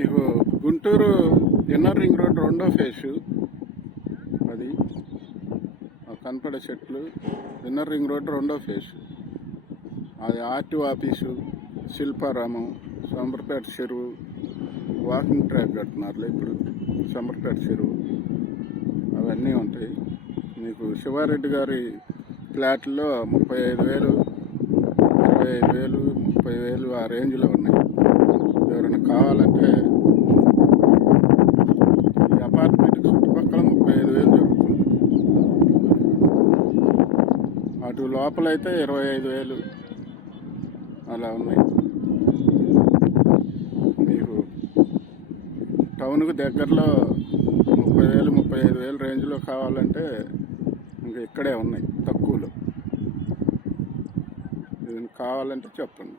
మీకు Guntur inner ring road రెండో phase. అది. కనపడే చెట్లు. ఇన్నర్ రింగ్ రోడ్ రెండో ఫేసు. అది ఆర్టీఓ ఆఫీసు శిల్పారామం సంబర్పేట చెరువు. వాకింగ్ ట్రాక్ కడుతున్నారు ఇప్పుడు. సంబర్పేట చెరువు. అవన్నీ ఉంటాయి. మీకు శివారెడ్డి గారి ఫ్లాట్లో ముప్పై ఐదు వేలు ఇరవై ఐదు వేలు ముప్పై వేలు ఆ రేంజ్లో ఉన్నాయి ఎవరైనా కావాలంటే ఈ అపార్ట్మెంట్ చుట్టుపక్కల ముప్పై ఐదు వేలు జరుగుతుంది అటు లోపలైతే ఇరవై ఐదు వేలు అలా ఉన్నాయి. మీకు టౌన్కు దగ్గరలో ముప్పై వేలు ముప్పై ఐదు వేలు రేంజ్లో కావాలంటే ఇంకా ఇక్కడే ఉన్నాయి తక్కువలో. ఇది కావాలంటే చెప్పండి.